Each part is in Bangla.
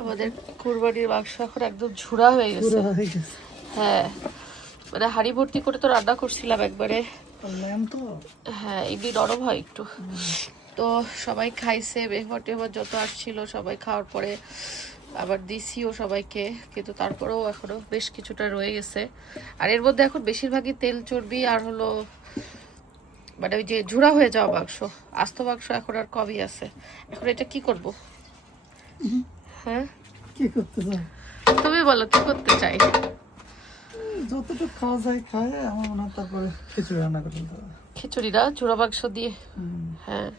আমাদের কুরবানির মাংস এখন একদম ঝুড়া হয়ে গেছে। হ্যাঁ, মানে হাঁড়ি ভর্তি করে তো রান্না করছিলাম একবারে। হ্যাঁ, এমনি নরম হয় একটু। তো সবাই খাইছে, মেহমান টেহমান যত আসছিল সবাই খাওয়ার পরে আবার দিছিও সবাইকে, কিন্তু তারপরেও এখনো বেশ কিছুটা রয়ে গেছে। আর এর মধ্যে এখন বেশিরভাগই তেল চর্বি আর হলো মানে ওই যে ঝুড়া হয়ে যাওয়া মাংস, আস্ত মাংস এখন আর কমই আছে। এখন এটা কি করব? হ্যাঁ, কি করতে চাই তুমি বলো কি করতে চাই? যতটুকু খাওয়া যায় খায়, আমার মনে হয় তারপরে খিচুড়ি রান্না করতে হবে। খিচুড়ি না, ঝুড়া মাংস দিয়ে? হ্যাঁ,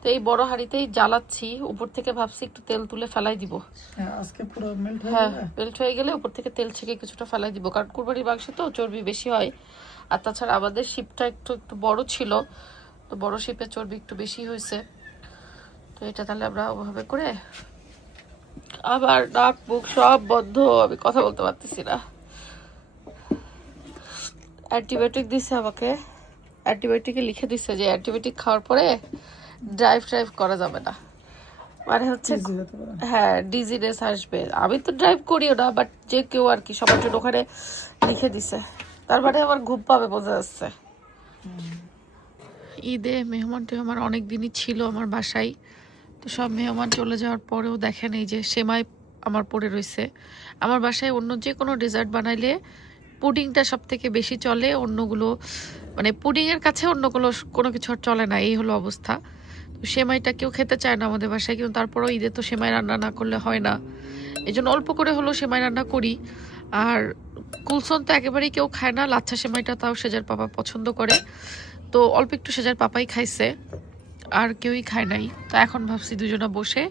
তো এই বড় হাঁড়িতেই জ্বালাচ্ছি, উপর থেকে ভাবছি একটু তেল তুলে ফেলাই দিব। হ্যাঁ, আজকে পুরো মেল্ট হয়ে হ্যাঁ, যাবে। মেল্ট হয়ে গেলে উপর থেকে তেল ছেঁকে কিছুটা ফেলাই দিব, কারণ কুরবানির মাংস তো চর্বি বেশি হয়। আর তাছাড়া আমাদের শিপটা একটু একটু বড় ছিল, তো বড় শিপে চর্বি একটু বেশি হয়েছে। তো এটা তাহলে আমরা ওভাবে করে, আবার নাক মুখ সব বন্ধ, আমি কথা বলতে পারতেছি না। অ্যান্টিবায়োটিক দিছে আমাকে, অ্যান্টিবায়োটিকে লিখে দিছে যে অ্যান্টিবায়োটিক খাওয়ার পরে ড্রাইভ করা যাবে না, মানে হচ্ছে হ্যাঁ ডিজিনেস আসবে। আমি তো ড্রাইভ করিও না, বাট যে কেউ আর কি সবার জন্য ওখানে লিখে দিছে। তার মানে আমার ঘুম পাবে বোঝা যাচ্ছে। ঈদে মেহমান টেহমান অনেক দিনই ছিল আমার বাসায়, তো সব মেহমান চলে যাওয়ার পরেও দেখেন এই যে সেমাই আমার পড়ে রয়েছে। আমার বাসায় অন্য যে কোনো ডেজার্ট বানাইলে পুডিংটা সব থেকে বেশি চলে, অন্যগুলো মানে পুডিংয়ের কাছে অন্যগুলো কোনো কিছু আর চলে না, এই হলো অবস্থা। তো সেমাইটা কেউ খেতে চায় না আমাদের বাসায়, কিন্তু তারপরেও ঈদে তো সেমাই রান্না না করলে হয় না, এই জন্য অল্প করে হলো সেমাই রান্না করি। আর কুলসন তো একেবারেই কেউ খায় না, লাচ্ছা সেমাইটা তাও সেজার পাপা পছন্দ করে, তো অল্প একটু সেজার পাপাই খাইছে, আর কেউই খায় নাই। তো এখন ভাবছি দুজনা বসে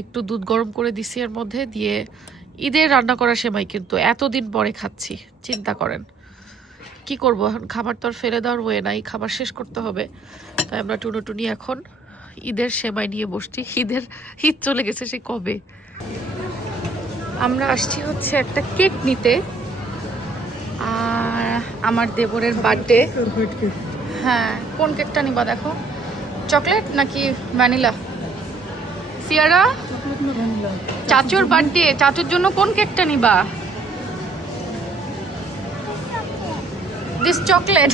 একটু দুধ গরম করে দিছি এর মধ্যে দিয়ে, ঈদের রান্না করা সেমাই কিন্তু এতদিন পরে খাচ্ছি, চিন্তা করেন কি করব এখন। খাবার তো আর ফেলে দেওয়ার ওয়ে নাই, খাবার শেষ করতে হবে। তাই আমরা টুনি এখন ঈদের সেমাই নিয়ে বসছি। ঈদ চলে গেছে সে কবে। আমরা আসছি হচ্ছে একটা কেক নিতে, আর আমার দেবরের বার্থডে। হ্যাঁ, কোন কেকটা নিবা দেখো, চকলেট নাকি ভ্যানিলা? সিয়ারা, চাচুর বার্থডে, চাচুর জন্য কোন কেকটা নিবা? This chocolate.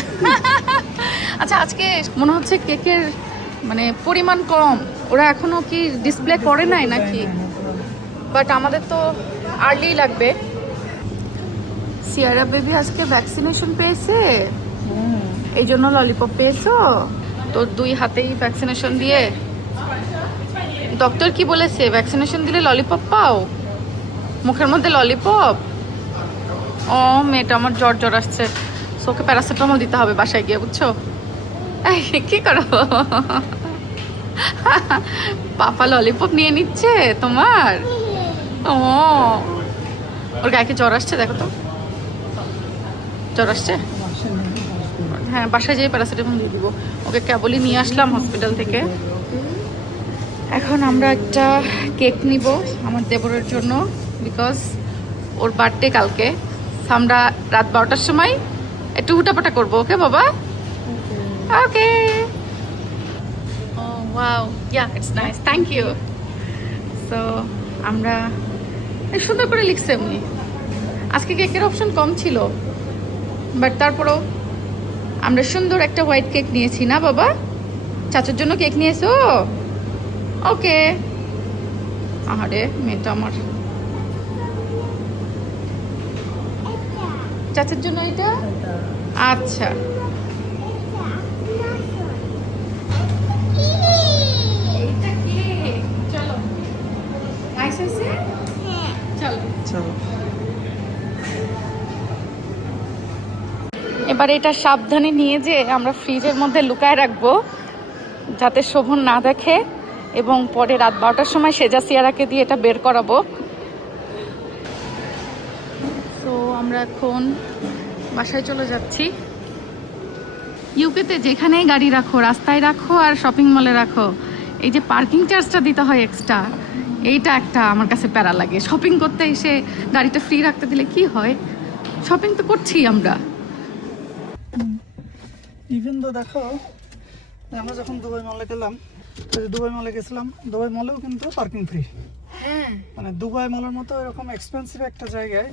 আচ্ছা, আজকে মনে হচ্ছে কেকের মানে পরিমাণ কম, ওরা এখনো কি ডিসপ্লে করে নাই নাকি? বাট আমাদের তো আর্লি লাগবে। সিয়ারা বেবি আজকে ভ্যাকসিনেশন পেয়েছে, এই জন্য ললিপপ পেয়েছো। তো 2 হাতেই ভ্যাকসিনেশন দিয়ে, ডক্টর কি বলেছে ভ্যাকসিনেশন দিলে ললিপপ পাও, মুখের মধ্যে ললিপপ। ও মেয়েটা আমার জ্বর আসছে, ওকে প্যারাসিটামল দিতে হবে বাসায় গিয়ে, বুঝছো? কি করো? পাপা ললিপপ নিয়ে নিচ্ছে তোমার। ও, ওর গায়ে জ্বর আসছে, দেখো তো জ্বর আসছে। হ্যাঁ, বাসায় যেয়ে প্যারাসিটামল দিয়ে দিব ওকে, কেবলই নিয়ে আসলাম হসপিটাল থেকে। এখন আমরা একটা কেক নিব আমার দেবরের জন্য, বিকজ ওর বার্থডে কালকে। আমরা রাত 12টার সময় একটু হুটাপাটা করবো, ওকে বাবা? Okay. Wow, yeah it's nice, thank you. So আমরা সুন্দর করে লিখছে উনি। আজকে কেকের অপশন কম ছিল, বাট তারপরেও আমরা সুন্দর একটা হোয়াইট কেক নিয়েছি না বাবা? চাচুর জন্য কেক নিয়েছো? ওকে। আরে মেয়েটা আমার, চাচুর জন্য এটা, আচ্ছা। চলো, নাইস হয়েছে, চলো চলো। এবার এটা সাবধানে নিয়ে যে আমরা ফ্রিজের মধ্যে লুকায় রাখবো, যাতে শোভন না দেখে, এবং পরে রাত 12টার সময় সেজা সিয়ারাকে দিয়ে এটা বের করাবো। তো আমরা এখন বাসায় চলে যাচ্ছি। ইউকেতে যেখানেই গাড়ি রাখো, রাস্তায় রাখো আর শপিং মলে রাখো, এই যে পার্কিং চার্জটা দিতে হয় এক্সট্রা, এইটা একটা আমার কাছে প্যারা লাগে। শপিং করতে এসে গাড়িটা ফ্রি রাখতে দিলে কি হয়, শপিং তো করছি আমরা। ইভেন তো দেখো, আমরা যখন দুবাই মলে গেলাম ওই যে দুবাই মলে গেছিলাম, দুবাই মলেও কিন্তু পার্কিং ফ্রি। হ্যাঁ মানে দুবাই মলের মতো এরকম এক্সপেন্সিভ একটা জায়গায়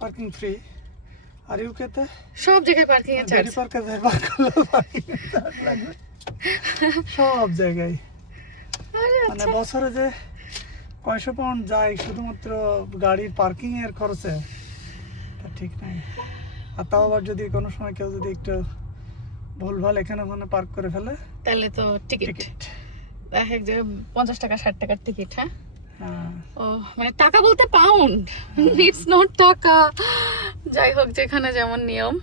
পার্কিং ফ্রি। আর ইউকেতে সব জায়গায় পার্কিং এর চার্জ। গাড়ি পার্কের জায়গায় পার্ক করলেও পার্কিং চার্জ লাগবে সব জায়গায়। মানে বছরে যে কয়শো পাউন্ড যায় শুধুমাত্র গাড়ির পার্কিং এর খরচে, তা ঠিক নাই। আর তাও আবার যদি কোনো সময় কেউ যদি একটু ভুলভাল এখানে ওখানে পার্ক করে ফেলে তাহলে তো টিকিট টিকিট। এক জায়গায় 50 টাকা 60 টাকার টিকিট। হ্যাঁ হ্যাঁ ও মানে টাকা বলতে পাউন্ড, ইটস নট টাকা। যাই হোক যেখানে যেমন নিয়ম।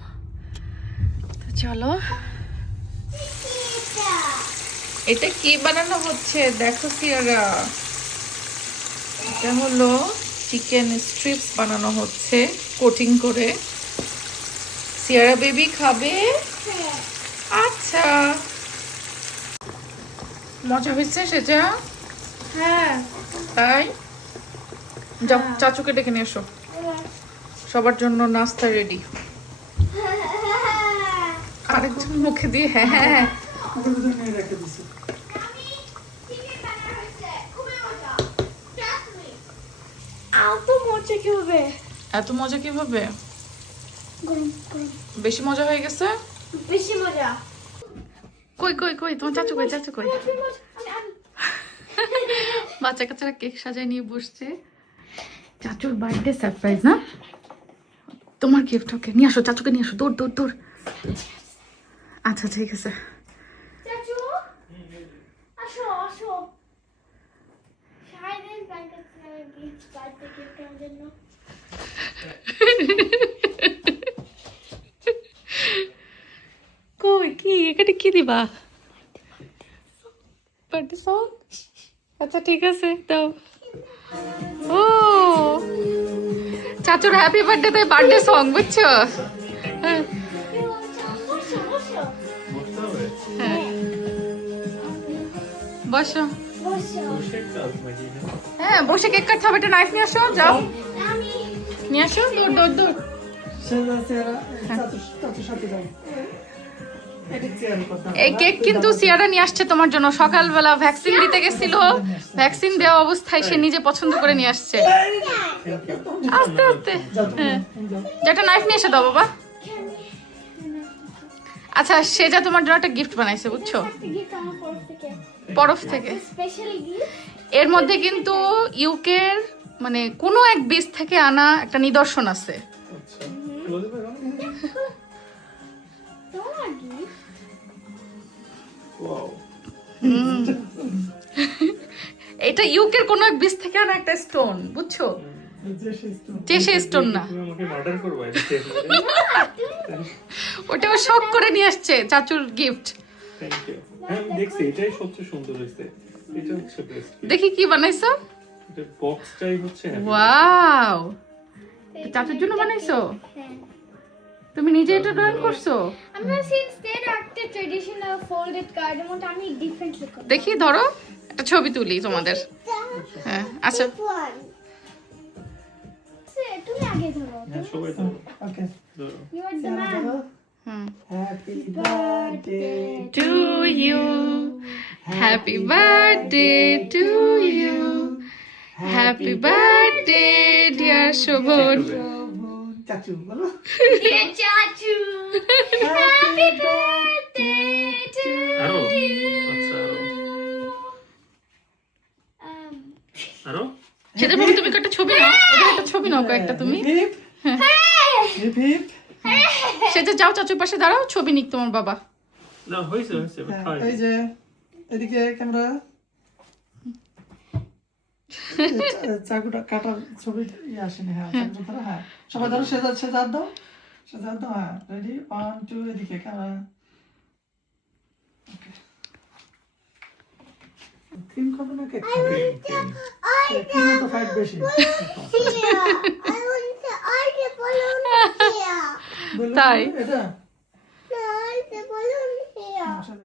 তো চলো, এটা কি বানানো হচ্ছে দেখো সিয়ারা। এটা হলো চিকেন স্ট্রিপস বানানো হচ্ছে কোটিং করে। সিয়ারা বেবি খাবে? আচ্ছা, মজা হয়েছে সেটা? হ্যাঁ তাই যাও চাচুকে ডেকে নিয়ে এসো, সবার জন্য নাস্তা রেডি। আরেকজন মুখে দিয়ে হ্যাঁ হ্যাঁ হ্যাঁ। ওগুলো তো নিয়ে রেখে দিছি। এত মজা কিভাবে? এত মজা কিভাবে? গরম গরম বেশি মজা হয়ে গেছে। বেশি মজা। কই কই কই তোমার চাচু কই? চাচু কই? বেশি মজা। আমি বাচ্চা কাচ্চারা কেক সাজায় নিয়ে বসছে। চাচুর বার্থডে সারপ্রাইজ না? তোমার গিফট। ওকে নিয়ে আসো, চাচুকে নিয়ে আসো, দৌড় দৌড় দৌড়। আচ্ছা ঠিক আছে। চাচু আসো আসো। শাইনের ব্যাংকের থেকে গিফট বার্থডে গিফট আমার জন্য। কই কি এখানে কি দিবা? Birthday song? আচ্ছা ঠিক আছে দাও। ও চাচুর হ্যাপি বার্থডে তাই বার্থডে সং, বুঝছো? হ্যাঁ বসো বসো হ্যাঁ বসো। বসো। হ্যাঁ বসে কেক কাটতে হবে। একটা নাইফ নিয়ে আসো, যাও আমি নিয়ে আসো, দৌড় দৌড় দৌড়। চাচুর সাথে যাও। এটা চেয়ার কথা। এই কেক কিন্তু সিয়ারা নিয়ে আসছে তোমার জন্য। সকালবেলা ভ্যাকসিন দিতে গেছিল, ভ্যাকসিন দেওয়া অবস্থায় সে নিজে পছন্দ করে নিয়ে আসছে। আস্তে আস্তে হ্যাঁ, যেটা নাইফ নিয়ে এসে দাও বাবা। আচ্ছা সে যা তোমার জন্য একটা গিফট বানাইছে, বুঝছো? একটা গিফট আমার পরফ থেকে। Special gift. এর মধ্যে কিন্তু ইউকের মানে কোনো এক বীজ থেকে আনা একটা নিদর্শন আছে। তোমার গিফট। এটা ইউকের কোনো এক বীজ থেকে আনা একটা স্টোন, বুঝছো? যে সে স্টোন না, ওটা ও শখ করে নিয়ে আসছে চাচুর গিফট। দেখছি এটাই সবচেয়ে সুন্দর হয়েছে। এটা হচ্ছে বেস্ট। দেখি কি বানাইছো। এটা বক্সটাই হচ্ছে ওয়াও, চাচুর জন্য বানাইছো? হ্যাঁ তুমি নিজে এটা ড্রয়িং করছো? আমরা ইনস্টেড একটা ট্রেডিশনাল ফোল্ডেড কার্ডের মধ্যে আমি ডিফারেন্টলি করব। দেখি ধরো একটা ছবি তুলি তোমাদের। হ্যাঁ আচ্ছা তুমি আগে ধরো। হ্যাঁ সবাই তো okay you are the man. Hmm. Happy birthday To you, happy birthday to you, happy birthday dear Shobhan. চাচু বলো। ডিয়ার চাচু হ্যাপি বার্থডে টু আরো ইউ। আচ্ছা আরো সেটা ভাবে তুমি একটা ছবি নাও, ওদের একটা ছবি নাও কয়েকটা তুমি। Hip hip hip. সেটা যাও চাচুর পাশে দাঁড়াও, ছবি নিক তোমার বাবা। না হয়েছে হয়েছে হ্যাঁ, খাই এই যে এদিকে ক্যামেরা চাকুটা কাটার ছবি আসেনি। হ্যাঁ চাকুটা ধরো। হ্যাঁ সবাই ধরো। সেজার দাও, সেজার দাও। হ্যাঁ রেডি 1 2 এদিকে ক্যামেরা। ওকে ক্রিম খাবে না কেক খাবে? ক্রিমে তো ফ্যাট বেশি। তাই? এটা